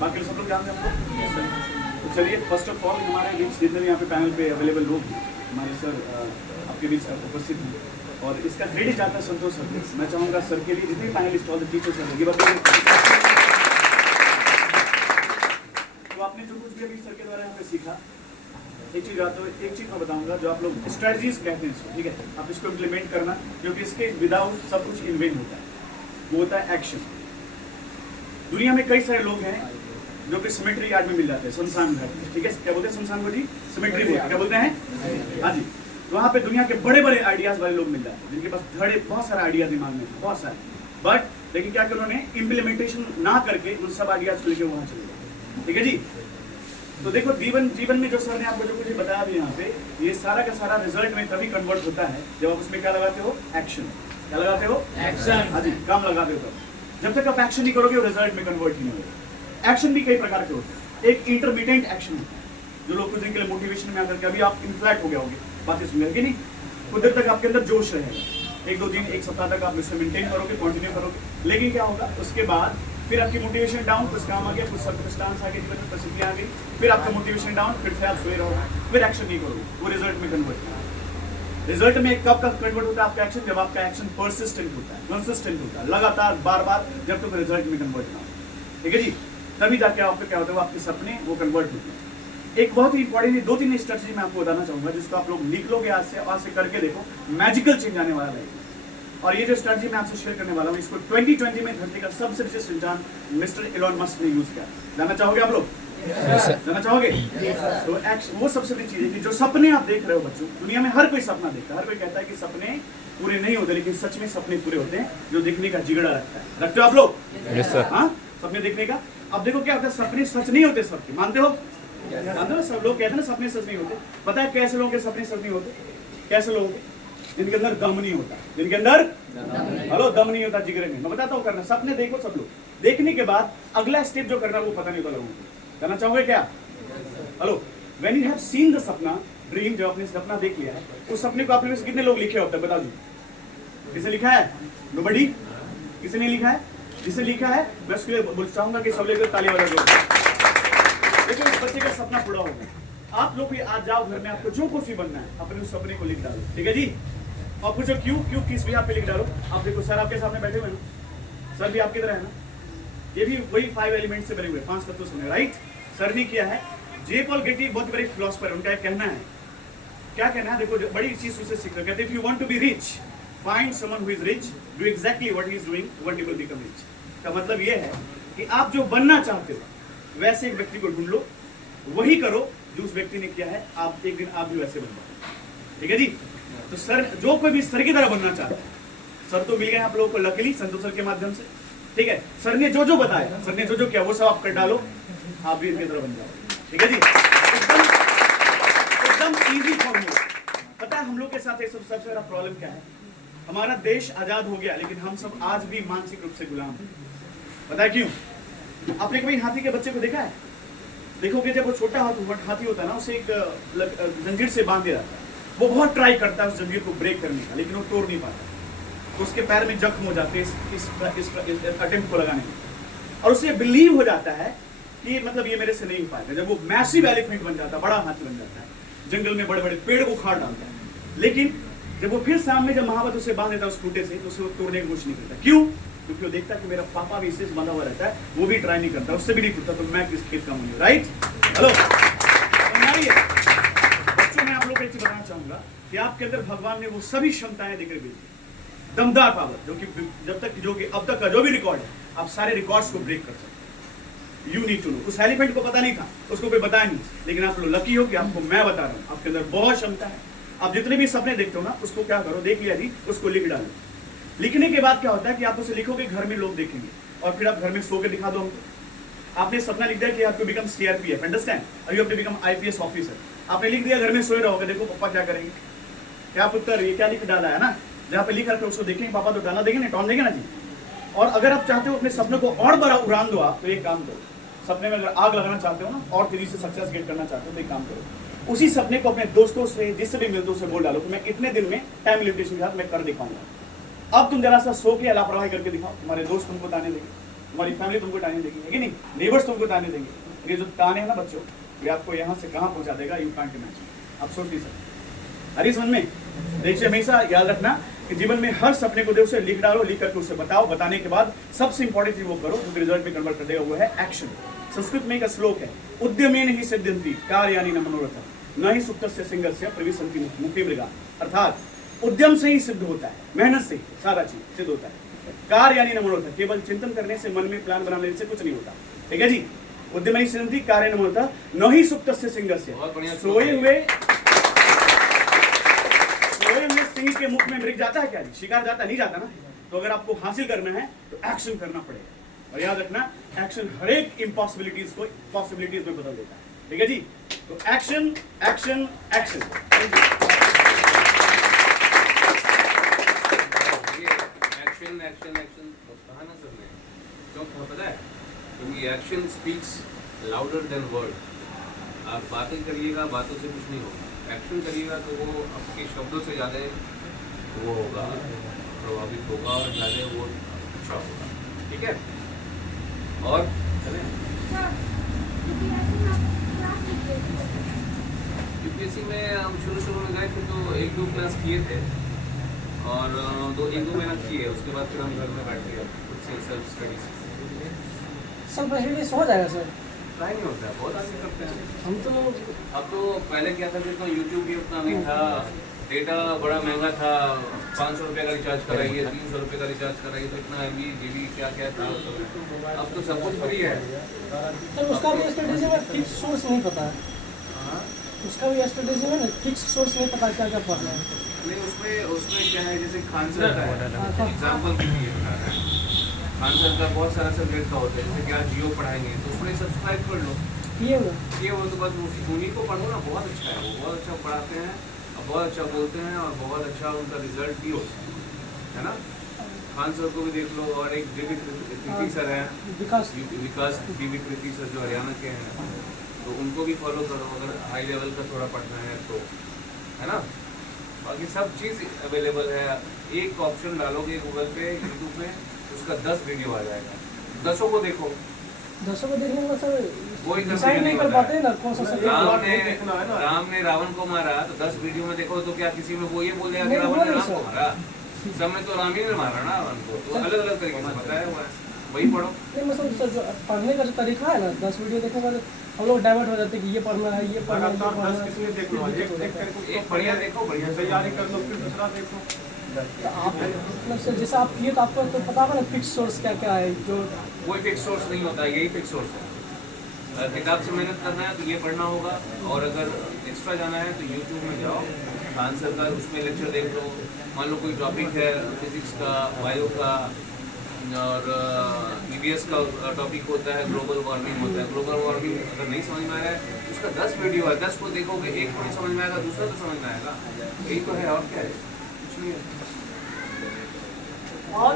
बाकी सब लोग जानते हैं हमको। तो चलिए फर्स्ट ऑफ ऑल हमारे बीच जितने भी यहाँ पे पैनल पे अवेलेबल लोग हैं, हमारे सर आपके बीच उपस्थित हैं और इसका क्रेडिट जाता है संतोष सर को। मैं चाहूँगा सर के लिए जितने भी पैनलिस्ट ऑल द टीचर्स हैं गिव अप। तो आपने जो कुछ भी अभी सर के द्वारा यहाँ पे सीखा, एक चीज़ मैं बताऊंगा जो आप लोग स्ट्रेटजीज कहते हैं इसको, ठीक है, आप इसको इम्प्लीमेंट करना, क्योंकि इसके विदाउट सब कुछ इन्वेंट होता है, वो होता है एक्शन। दुनिया में कई सारे लोग हैं जो कि सिमेट्री यार्ड में मिल जाते हैं, सुनसान घर, ठीक है, क्या बोलते हैं सुनसान को जी? सिमेट्री बोलते हैं, क्या बोलते हैं? हाँ जी। वहाँ पे दुनिया के बड़े बड़े आइडियाज वाले लोग मिल जाते हैं, जिनके पास धड़े बहुत सारे आइडिया दिमाग में, बहुत सारे, बट लेकिन क्या कि उन्होंने इम्प्लीमेंटेशन ना करके उन सब आइडियाज को लेकर वहाँ चले गए, ठीक है जी। तो देखो जीवन में जो सर ने आपको जो कुछ बताया भी यहाँ पे, ये सारा का सारा रिजल्ट में तभी कन्वर्ट होता है जब आप उसमें क्या लगाते हो? एक्शन। क्या लगाते हो? एक्शन। हाँ जी, काम लगाते हो तब। जब तक आप एक्शन नहीं करोगे वो रिजल्ट में कन्वर्ट ही नहीं होगा। एक्शन भी कई प्रकार के होते हैं। एक इंटरमीडिएट एक्शन होता है जो लोग कुछ दिन के लिए मोटिवेशन में आकर के अभी आप इन्फ्लैट हो गए होंगे, बातें सुनेंगे नहीं, कुछ देर तक आपके अंदर जोश रहेगा, एक दो दिन एक सप्ताह तक आप इसे मेंटेन करोगे, कंटिन्यू करोगे, लेकिन क्या होगा उसके बाद फिर आपकी मोटिवेशन डाउन, कुछ काम आ गया, कुछ सर्कमस्टांस आ गए, जीवन में परिस्थितियां आ गई, फिर आपका मोटिवेशन डाउन, फिर से आप सोए रहोगे, फिर एक्शन नहीं करोगे, वो रिजल्ट में कन्वर्ट होगा। रिजल्ट में कब तक कन्वर्ट होता है आपका एक्शन? जब आपका एक्शन परसिस्टेंट होता है, कंसिस्टेंट होता है, लगातार बार बार, जब तक रिजल्ट में कन्वर्ट ना हो, ठीक है जी, तभी जाके आपको क्या होता है, आपके सपने वो कन्वर्ट होते हैं। एक बहुत ही इंपॉर्टेंट 2-3 स्ट्रेटजी मैं आपको बताना चाहूंगा, जिसको आप लोग लिख लोगे आज से करके देखो, मैजिकल चेंज आने वाला है। और ये जो स्ट्रेटजी मैं आपसे शेयर करने वाला हूँ, इसको 2020 में धरती का सबसे रिचेस्ट इंसान मिस्टर एलन मस्क ने यूज किया। जानना चाहोगे आप लोग? जानना चाहोगे? तो वो सबसे बड़ी चीज है कि जो सपने आप देख रहे हो बच्चों, दुनिया में हर कोई सपना देखता है, हर कोई कहता है कि सपने पूरे नहीं होते, लेकिन सच में सपने पूरे होते हैं जो देखने का जिगड़ा रखता है। रखते हो आप लोग? हाँ, सपने देखने का। अब देखो क्या होता है, सपने सच नहीं होते सबके, मानते हो? जानते हो सब लोग कहते हैं ना सपने सच नहीं होते। पता है कैसे लोगों के सपने सच नहीं होते? कैसे लोगों के? जिनके अंदर दम नहीं होता, जिनके अंदर दम नहीं होता जिगरे में। मैं बताता हूँ करना, सपने देखो सब लोग, देखने के बाद अगला स्टेप जो करना वो पता नहीं होता लोगों को। करना चाहोगे क्या? Hello, when you have seen the सपना, ड्रीम, जब आपने सपना देख लिया है, उस सपने को आपने कितने लोग लिखे होते हैं बता दो? किसे लिखा है? नोबडी। किसी ने लिखा है? जिसे लिखा है मैं उसके लिए बोल चाहूंगा कि सब लोग ताली बजा दो। देखो इस बच्चे का सपना पूरा होगा। आप लोग भी आज जाओ घर में, आपको जो कुछ भी बनना है अपने उस सपने को लिख डालो, ठीक है जी। और पूछो क्यों किस भी आप पे लिख डालो। आप देखो सर आपके सामने बैठे हुए हैं, सर भी आपकी तरह है ना, ये भी वही 5 एलिमेंट से बने हुए, 5 तत्वों से बने, राइट। सर ने किया है। जे पॉल गेटी बहुत बड़े फिलोसफर, उनका एक कहना है, क्या कहना है देखो, बड़ी चीज उससे सीख रहे, कहते हैं if you want to be rich, find someone who is rich, do exactly what he is doing, what he will become rich. का मतलब ये है कि आप जो बनना चाहते हो वैसे एक व्यक्ति को ढूंढ लो, वही करो जो उस व्यक्ति ने किया है, आप एक दिन आप भी वैसे बन पाओ, ठीक है जी। तो सर, जो कोई भी सर की तरह बनना चाहता है, सर तो मिल गए आप लोगों को लकीली संतोष सर के माध्यम से, ठीक है। सर ने जो बताया, सर ने जो किया वो सब आप कर डालो, आप भी इनकी तरह बन जाओ, ठीक है जी। एकदम इजी फॉर्मूला। पता है हम लोग के साथ एक सबसे बड़ा प्रॉब्लम क्या है? हमारा देश आजाद हो गया, लेकिन हम सब आज भी मानसिक रूप से गुलाम हैं। पता है क्यों? आपने कभी हाथी के बच्चे को देखा है? देखोगे जब वो छोटा हाथी होता है ना, उसे एक जंजीर से बांध दिया जाता है, वो बहुत ट्राई करता है उस जंजीर को ब्रेक करने का, लेकिन वो तोड़ नहीं पाता, तो उसके पैर में जख्म हो जाते हैं इस अटेम्प्ट को लगाने में, और उसे बिलीव हो जाता है कि मतलब ये मेरे से नहीं हो पाएगा। जब वो मैसिव एलिफेंट बन जाता है, बड़ा हाथी बन जाता है, जंगल में बड़े बड़े पेड़ को उखाड़ डालता है, लेकिन जब वो फिर सामने जब महावत उसे बांध देता है उस खूंटे से, तो उसे वो तोड़ने की कोशिश नहीं करता। क्यों? क्योंकि वो देखता है कि मेरा पापा भी इससे बंधा हुआ रहता है, वो भी ट्राई नहीं करता, उससे भी नहीं टूटता, तो मैं किस खेत का हूँ, राइट। हेलो, बच्चों मैं आप लोग को एक चीज बताना चाहूंगा कि आपके अंदर भगवान ने वो सभी क्षमताएं देकर भेजी, दमदार पावर, जो कि अब तक का जो भी रिकॉर्ड है, आप सारे रिकॉर्ड्स को ब्रेक कर सकते। You need to know. उस एलिफेंट को पता नहीं था, उसको कोई बताया नहीं, लेकिन आप लोग लकी हो कि आपको मैं बता रहा हूँ, आपके अंदर बहुत क्षमता है। आप जितने भी सपने देखते हो ना, उसको क्या करो, देख लिया जी, उसको लिख डालो। लिखने के बाद क्या होता है कि आप उसे लिखोगे, घर में लोग देखेंगे, और फिर आप घर में सो के दिखा दो हमको। आपने सपना लिख दिया कि आपको बिकम CRPF, अंडरस्टैंड, अभी आपने बिकम IPS ऑफिसर, आपने लिख दिया, घर में सोए रहोगे, देखो पापा क्या करेंगे, क्या पुत्र ये क्या लिख डाला है ना, जहाँ पे लिख रखे उसको देखेंगे, पापा तो डाला देंगे ना, टॉन देंगे ना जी। और अगर आप चाहते हो अपने सपने को और बड़ा उड़ान दो आप, तो एक काम करो, सपने में अगर आग लगाना चाहते हो ना, और तेजी से सक्सेस गेट करना चाहते हो, तो एक काम करो, उसी सपने को अपने दोस्तों से, जिससे भी मिलते उसे बोल डालो कि मैं इतने दिन में टाइम लिमिटेशन के साथ मैं कर दिखाऊंगा। अब तुम जरा सा सो के लापरवाही करके दिखाओ, तुम्हारे दोस्त तुमको ताने देंगे, तुम्हारी फैमिली तुमको ताने देगी, है कि नहीं? नेबर्स तुमको ताने देंगे। ये जो ताने हैं ना बच्चों, ये आपको यहाँ से कहाँ पहुँचा देगा, यू कांट इमेजिन, आप सोच नहीं सकते। अरे समझ में? देखिए हमेशा याद रखना कि जीवन में हर सपने को उसे लिख डालो, लिख करके उसे बताओ, बताने के बाद सबसे इंपॉर्टेंट चीज वो करो जो रिजल्ट में कन्वर्ट कर देगा, वो है एक्शन। संस्कृत में एक श्लोक है, उद्यमेन ही सिद्ध्यन्ति कार्यानि न मनोरथ न ही सुप्तस्य सिंगस्य प्रविशन्ति मुखे मृगा। अर्थात उद्यम से ही सिद्ध होता है, मेहनत से ही सारा चीज सिद्ध होता है। कार्यानि न मनोरथ, केवल चिंतन करने से, मन में प्लान बनाने से कुछ नहीं होता, ठीक है जी? उद्यमेन ही सिद्ध्यन्ति कार्यानि न मनोरथ न ही सुप्तस्य सिंगस्य, सोए हुए सिंह के मुख में मृग जाता है क्या जी? शिकार जाता नहीं जाता ना। तो अगर आपको हासिल करना है तो एक्शन करना पड़ेगा, और याद रखना एक्शन हर एक इम्पॉसिबिलिटीज को पॉसिबिलिटीज में बदल देता है, ठीक है जी? तो action action action. Action action action कहा ना सर ने, क्यों पता है? क्योंकि action speaks louder than word. आप बातें करिएगा, बातों से कुछ नहीं होगा, एक्शन करिएगा तो वो आपके शब्दों से ज़्यादा वो होगा, प्रभावित होगा और ज़्यादा वो अच्छा होगा, ठीक है? और चलें यूपीएससी में हम शुरू में गए थे तो 1-2 क्लास किए थे और 1-2 महीना किए, उसके बाद फिर हम घर में बैठ गए खुद से सेल्फ स्टडी से। सब स्टडीज हो जाएगा सर? ट्राई नहीं होता है, बहुत आदमी करते हैं। हम तो अब तो पहले क्या था कि तो यूट्यूब भी उतना नहीं था, डेटा बड़ा महंगा था, 500 रुपये का रिचार्ज कराइए, 300 रुपये का रिचार्ज कराइए, तो इतना MB GB क्या क्या था। अब तो सब कुछ फ्री है। सर उसका भी स्ट्रेटेजी में फिक्स सोर्स नहीं पता है, उसका भी स्ट्रेटेजी में फिक्स सोर्स नहीं पता क्या क्या पढ़ना है। नहीं उसमें क्या है, जैसे खान सर का है एग्जाम्पल के लिए बता रहे हैं, खान सर का बहुत सारा सब्जेक्ट का होता है, जैसे कि आप जियो पढ़ाएंगे तो उसमें सब्सक्राइब कर लो, ये वो तो बस उन्हीं को पढ़ो ना, बहुत अच्छा है, वो बहुत अच्छा पढ़ाते हैं और बहुत अच्छा बोलते हैं और बहुत अच्छा उनका रिजल्ट भी होता है ना? खान सर को भी देख लो, और एक दिव्य कृति सर हैं, विकास दिव्य कृति सर जो हरियाणा के हैं, तो उनको भी फॉलो करो अगर हाई लेवल का थोड़ा पढ़ना है तो, है ना? बाकी सब चीज़ अवेलेबल है, एक ऑप्शन डालोगे गूगल पे, यूट्यूब में, उसका 10 वीडियो आ जाएगा, 10 को देखो। 10 को देखने में सर वही डिसाइड नहीं कर पाते ना कौन सा सब्जेक्ट। राम ने रावण को मारा तो 10 वीडियो में देखो तो क्या किसी में वो ये बोल देगा कि रावण ने राम को मारा? सब में तो राम ही ने मारा ना रावण को, तो अलग अलग तरीके से बताया हुआ है, वही पढ़ो। नहीं मतलब सर जो पढ़ने का जो तरीका है ना, 10 वीडियो देखने का हम लोग डाइवर्ट हो जाते हैं कि ये पढ़ना है, ये पढ़ना है, एक बढ़िया देखो, बढ़िया तैयारी कर लो, फिर दूसरा देखो। तो आप मतलब सर जैसे आप किए तो आपको तो पता होगा ना फिक्स सोर्स क्या क्या है जो? कोई फिक्स सोर्स नहीं होता, यही फिक्स सोर्स है। किताब से मेहनत करना है तो ये पढ़ना होगा, और अगर एक्स्ट्रा जाना है तो यूट्यूब में जाओ, आंसर का उसमें लेक्चर देख लो। मान लो कोई टॉपिक है फिजिक्स का, बायो का, और EVS का टॉपिक होता है, ग्लोबल वार्मिंग होता है। ग्लोबल वार्मिंग अगर नहीं समझ में आ रहा है, उसका 10 वीडियो है, 10 को देखोगे, एक को नहीं समझ में आएगा, दूसरा तो समझ में आएगा, यही तो है, और क्या है, कुछ नहीं है। और